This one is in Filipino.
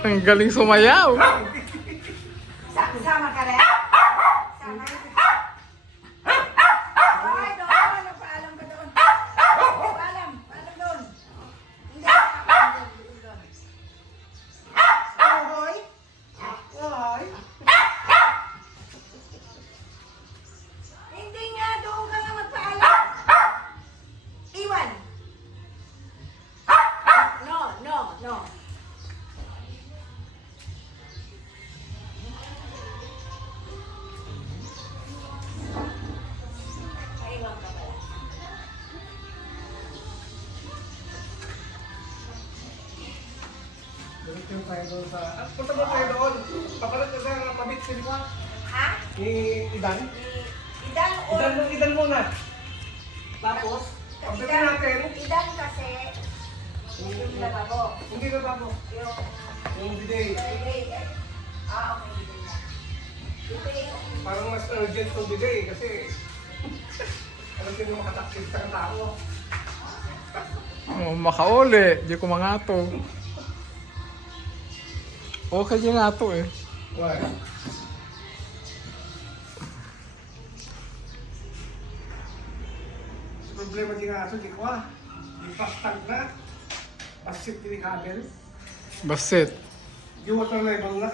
Ang galing sumayaw. Sama ka rin? Sama ka? Ay, doon. Nagpaalam ka doon. Paalam. Paalam doon. Hindi. Paalam doon. Ahoy. Ahoy. Hindi nga. Doon ka nga magpaalam. Iwan. No, no, no. Iwan ka pala. Diretso tayo doon sa... punta ba tayo doon? Papalat ka sa mabit sa liwa. Ha? Idan? Idan o... Idan muna. Tapos, pagdating natin, Idan kasi yung lababo. hindi na ba po? Yung... Yung bidet. Okay, bidet na. Bidet. Parang mas urgent yung bidet kasi alam ko yung makataksit sa tao. Oh, makauli. Di ko mangato. Okay yung ngato eh. Why? Problema di nga ito, di ko ah. Di pastag na. Pasit di kabel. Basit. Di water level na.